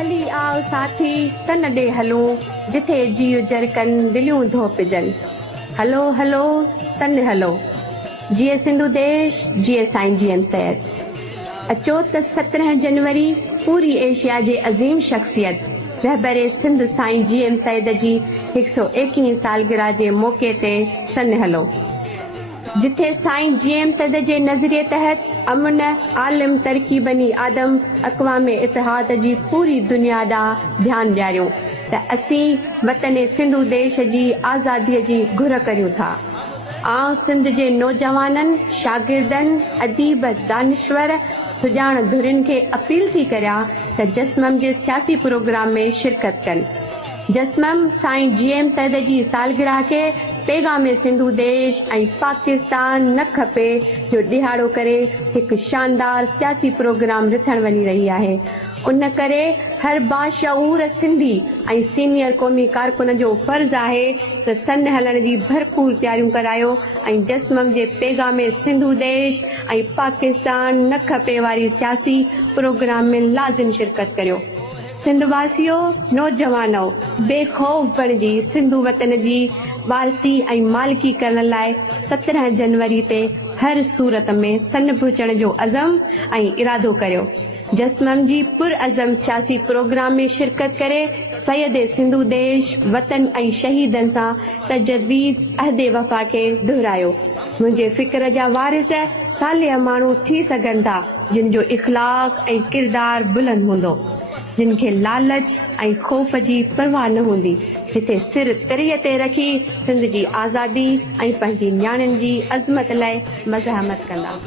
हली आओ साथी सन ॾे हलूं जिथे जीव जरकन दिलियूं धोपिजन। हलो हलो सन हलो, जिए सिंधु देश जिए साईं जीएम सैद। अचो त 17 जनवरी पूरी एशिया जे अज़ीम शख्सियत रहबरे सिंध साईं जीएम सैद जी 121 सालगिरह जे मौके ते सन हलो, जिथे साईं जीएम सैद जे नज़रिए तहत अमन आलिम तरक्की बनी आदम अक़वाम इतिहाद जी पूरी दुनिया ॾांहुं ध्यानु ॾियारियूं त असीं वतन सिंधु देश जी आज़ादीअ जी घुर करियूं था। आउं सिंध जे नौजवाननि, शागिर्दनि, अदीब, दानिश्वर, सुजाण धुरिन खे अपील थी करियां त जस्मम जे सियासी प्रोग्राम में शिरकत कनि। जस्मम साईं जीएम सैद जी सालगिरह खे पैगाम सिंधु देश ऐं पाकिस्तान न खपे जो ॾिहाड़ो करे हिकु शानदार सियासी प्रोग्राम रिथण वञी रही आहे। उन करे हर बाशऊर सिंधी ऐं सीनियर क़ौमी कारकुन जो फर्ज़ आहे त सन हलण जी भरपूर तयारियूं करायो ऐं जस्मम जे पैगाम सिंधु देश ऐं पाकिस्तान न खपे वारी सियासी प्रोग्राम में लाज़िम शिरकत करियो। सिंधवासियो, नौजवानो, बेखौफ बणिजी सिंधु वतन जी वारसी ऐं मालिकी करण लाइ 17 जनवरी ते हर सूरत में सन पहुचण जो अज़म ऐं इरादो करियो। जस्मम जी पुरअज़म सियासी प्रोग्राम में शिरकत करे सैयद सिंधु देश वतन ऐं शहीदनि सां तजदीद अहदे वफ़ा खे दुहिरायो। मुंहिंजे फ़िक्र जा वारिस सालिह माण्हू थी सघनि था जिन जो इख़लाक़ ऐं किरदार बुलंद हूंदो, जिन खे लालच ऐं ख़ौफ़ जी परवाह न हूंदी, जिथे सिर तरीअ ते रखी सिंध जी आज़ादी ऐं पंहिंजी न्याणियुनि जी अज़मत लाइ मज़ाहमत कंदा।